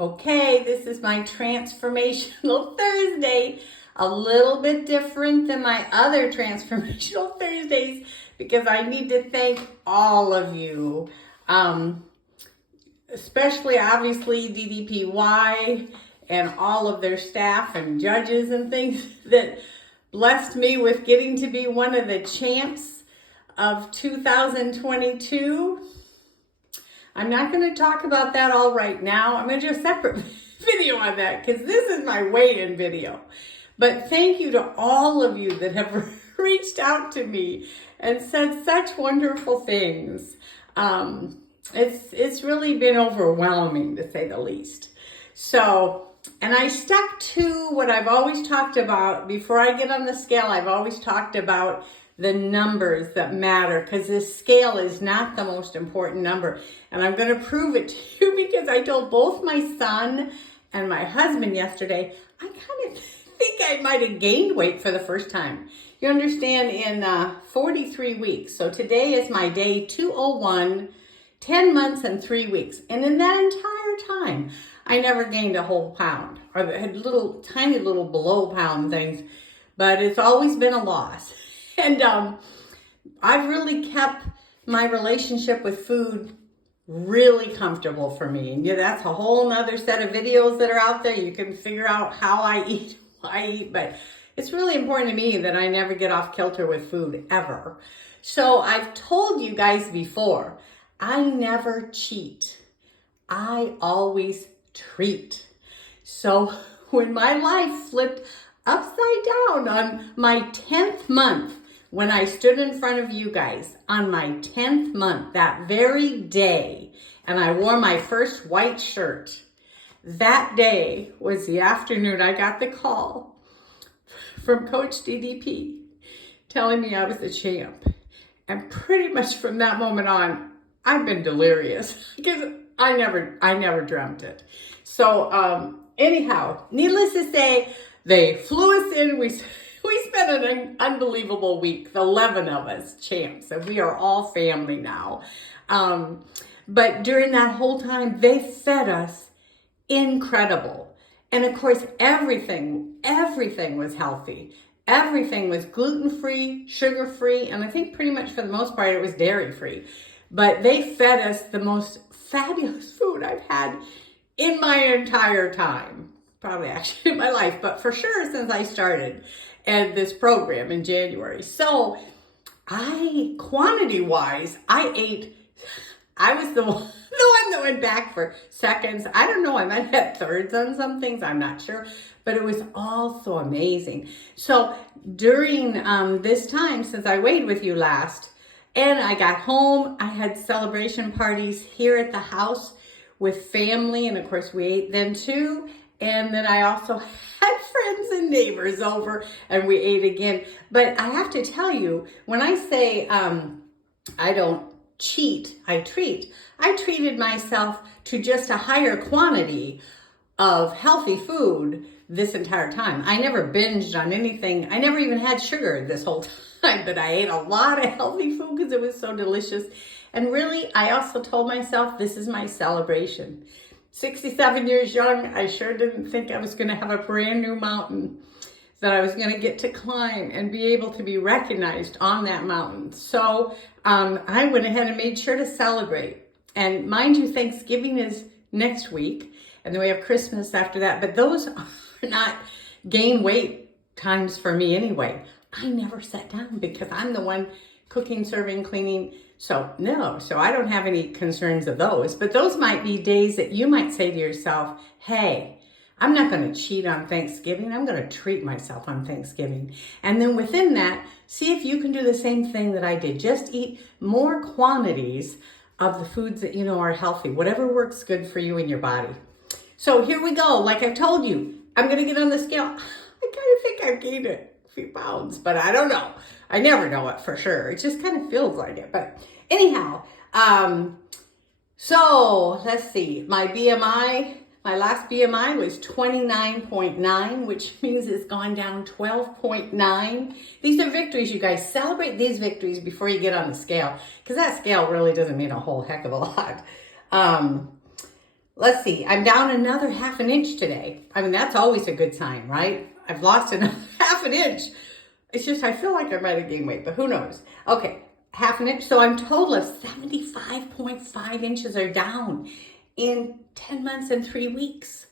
Okay, this is my Transformational Thursday. A little bit different than my other Transformational Thursdays because I need to thank all of you, especially obviously DDPY and all of their staff and judges and things that blessed me with getting to be one of the champs of 2022. I'm not going to talk about that all right now. I'm going to do a separate video on that because this is my weigh-in video. But thank you to all of you that have reached out to me and said such wonderful things. It's really been overwhelming, to say the least. So, and I stuck to what I've always talked about. Before I get on the scale, I've always talked about the numbers that matter, because this scale is not the most important number. And I'm going to prove it to you because I told both my son and my husband yesterday, I kind of think I might have gained weight for the first time. You understand, in 43 weeks. So today is my day 201, 10 months and 3 weeks. And in that entire time, I never gained a whole pound. I had tiny little below pound things, but it's always been a loss. And I've really kept my relationship with food really comfortable for me. And yeah, that's a whole nother set of videos that are out there. You can figure out how I eat, why I eat, but it's really important to me that I never get off kilter with food, ever. So I've told you guys before, I never cheat. I always treat. So when my life flipped upside down on my 10th month, when I stood in front of you guys on my 10th month, that very day, and I wore my first white shirt, that day was the afternoon I got the call from Coach DDP telling me I was the champ. And pretty much from that moment on, I've been delirious because I never dreamt it. So anyhow, needless to say, they flew us in. We spent an unbelievable week, the 11 of us champs, and we are all family now. But during that whole time, they fed us incredible. And of course, everything was healthy. Everything was gluten-free, sugar-free, and I think pretty much for the most part, it was dairy-free. But they fed us the most fabulous food I've had in my entire time. Probably actually in my life, but for sure since I started and this program in January. So quantity-wise, I was the one that went back for seconds. I don't know, I might have thirds on some things, I'm not sure, but it was all so amazing. So during this time, since I weighed with you last, and I got home, I had celebration parties here at the house with family, and of course we ate then too. And then I also had friends and neighbors over and we ate again. But I have to tell you, when I say I don't cheat, I treat. I treated myself to just a higher quantity of healthy food this entire time. I never binged on anything. I never even had sugar this whole time, but I ate a lot of healthy food because it was so delicious. And really, I also told myself this is my celebration. 67 years young, I sure didn't think I was going to have a brand new mountain that I was going to get to climb and be able to be recognized on that mountain. So I went ahead and made sure to celebrate. And mind you, Thanksgiving is next week, and then we have Christmas after that. But those are not gain weight times for me anyway. I never sat down because I'm the one cooking, serving, cleaning. So I don't have any concerns of those. But those might be days that you might say to yourself, hey, I'm not going to cheat on Thanksgiving. I'm going to treat myself on Thanksgiving. And then within that, see if you can do the same thing that I did. Just eat more quantities of the foods that you know are healthy, whatever works good for you and your body. So here we go. Like I've told you, I'm going to get on the scale. I kind of think I've gained a few pounds, but I don't know. I never know it for sure. It just kind of feels like it. But anyhow, so let's see. My BMI, my last BMI was 29.9, which means it's gone down 12.9. These are victories, you guys. Celebrate these victories before you get on the scale, because that scale really doesn't mean a whole heck of a lot. let's see, I'm down another half an inch today. I mean, that's always a good sign, right? I've lost another half an inch. It's just, I feel like I might have gained weight, but who knows? Okay, half an inch. So I'm total of 75.5 inches are down in 10 months and 3 weeks.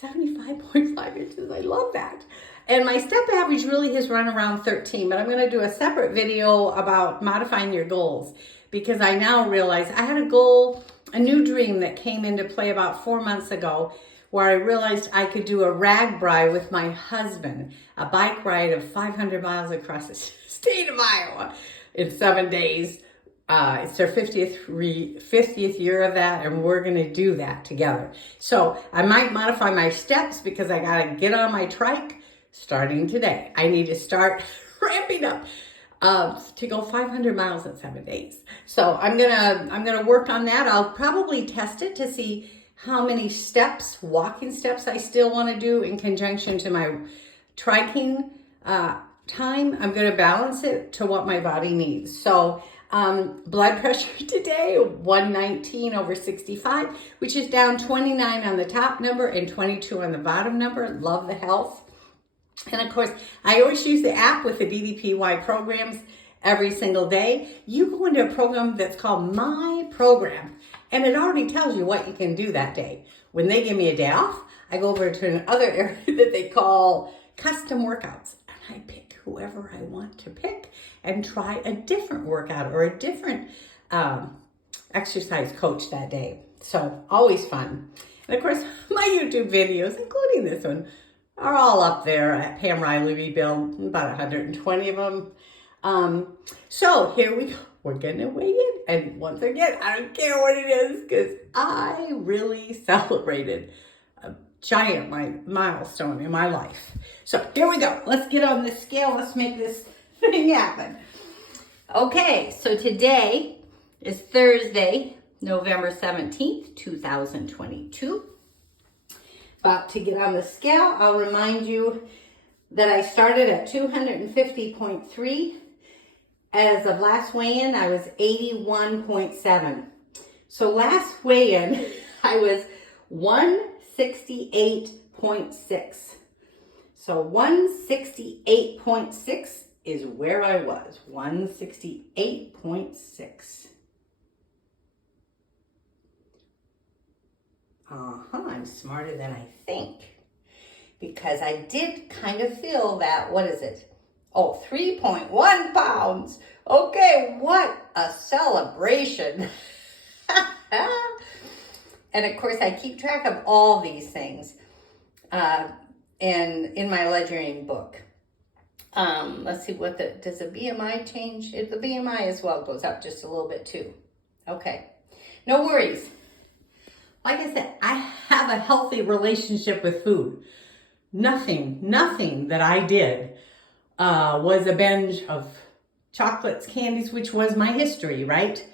75.5 inches, I love that. And my step average really has run around 13, but I'm gonna do a separate video about modifying your goals because I now realize I had a goal, a new dream that came into play about 4 months ago where I realized I could do a RAGBRAI with my husband, a bike ride of 500 miles across the state of Iowa in 7 days. It's their 50th year of that, and we're gonna do that together. So I might modify my steps because I gotta get on my trike starting today. I need to start ramping up to go 500 miles in 7 days. So I'm gonna work on that. I'll probably test it to see how many steps, walking steps I still want to do in conjunction to my triking time. I'm going to balance it to what my body needs. So blood pressure today, 119/65, which is down 29 on the top number and 22 on the bottom number. Love the health. And of course, I always use the app with the DDPY programs every single day. You go into a program that's called My Program, and it already tells you what you can do that day. When they give me a day off, I go over to another area that they call custom workouts, and I pick whoever I want to pick and try a different workout or a different exercise coach that day. So always fun. And of course, my YouTube videos, including this one, are all up there at Pam Riley Rebuild, about 120 of them. So here we go. We're gonna weigh in. And once again, I don't care what it is because I really celebrated a giant milestone in my life. So here we go. Let's get on the scale. Let's make this thing happen. Okay, so today is Thursday, November 17th, 2022. About to get on the scale. I'll remind you that I started at 250.3. As of last weigh-in, I was 81.7. So last weigh-in, I was 168.6. So 168.6 is where I was, 168.6. I'm smarter than I think. Because I did kind of feel that, 3.1 pounds. Okay, what a celebration. And of course, I keep track of all these things in my ledgering book. Let's see, does the BMI change? The BMI as well goes up just a little bit too. Okay, no worries. Like I said, I have a healthy relationship with food. Nothing that I did was a binge of chocolates, candies, which was my history, right?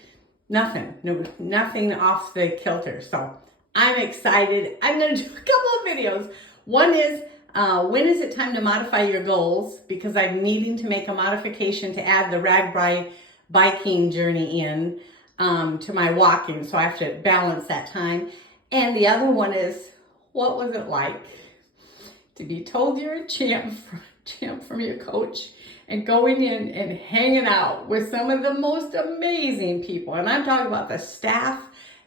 Nothing off the kilter. So I'm excited. I'm going to do a couple of videos. One is, when is it time to modify your goals? Because I'm needing to make a modification to add the RAGBRAI biking journey in to my walking. So I have to balance that time. And the other one is, what was it like to be told you're a champ from your coach and going in and hanging out with some of the most amazing people. And I'm talking about the staff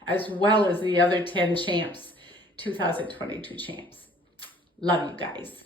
as well as the other 10 champs, 2022 champs. Love you guys.